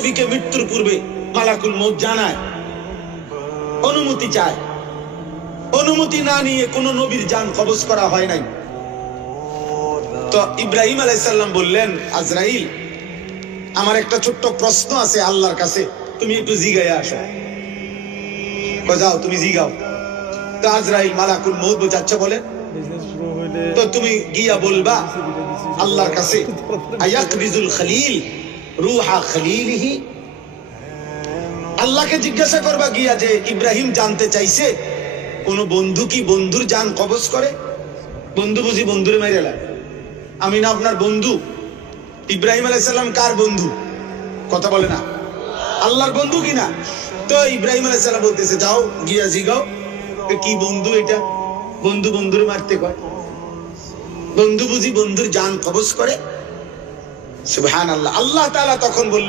নবীকে মৃত্যুর পূর্বে মালাকুল মউত জানায়, অনুমতি চায়। অনুমতি না নিয়ে কোন নবীর জান কবজ করা হয় নাই। তো ইব্রাহিম আলাইহিস সালাম বললেন, আজরাইল, আমার একটা ছোট্ট প্রশ্ন আছে আল্লাহর কাছে, তুমি একটু জিগাইয়া আসো। যাও, তুমি জিগাও। তো আজরাইল মালাকুল মউত বোঝাচ্ছে, বলেন, তো তুমি গিয়া বলবা আল্লাহর কাছে, আয়াকবিজুল খলিল রূহা খলিলিহি, আল্লাহকে জিজ্ঞাসা করবা গিয়া যে ইব্রাহিম জানতে চাইছে কোন বন্ধু কি বন্ধুর জান কবজ করে? বন্ধু বুঝি বন্ধুরে মাইরা লাগে? আমি না আপনার বন্ধু? ইব্রাহিম আলাইহিস সালাম কার বন্ধু? কথা বলে না, আল্লাহর বন্ধু কিনা? তো ইব্রাহিম আলাইহিস সালাম বলতেছে, যাও গিয়া জিগাও কি বন্ধু এটা, বন্ধু বন্ধুরে মারতে কয়? বন্ধু বুঝি বন্ধুর জান কবজ করে? সুবহানাল্লাহ। আল্লাহ তাআলা তখন বললেন,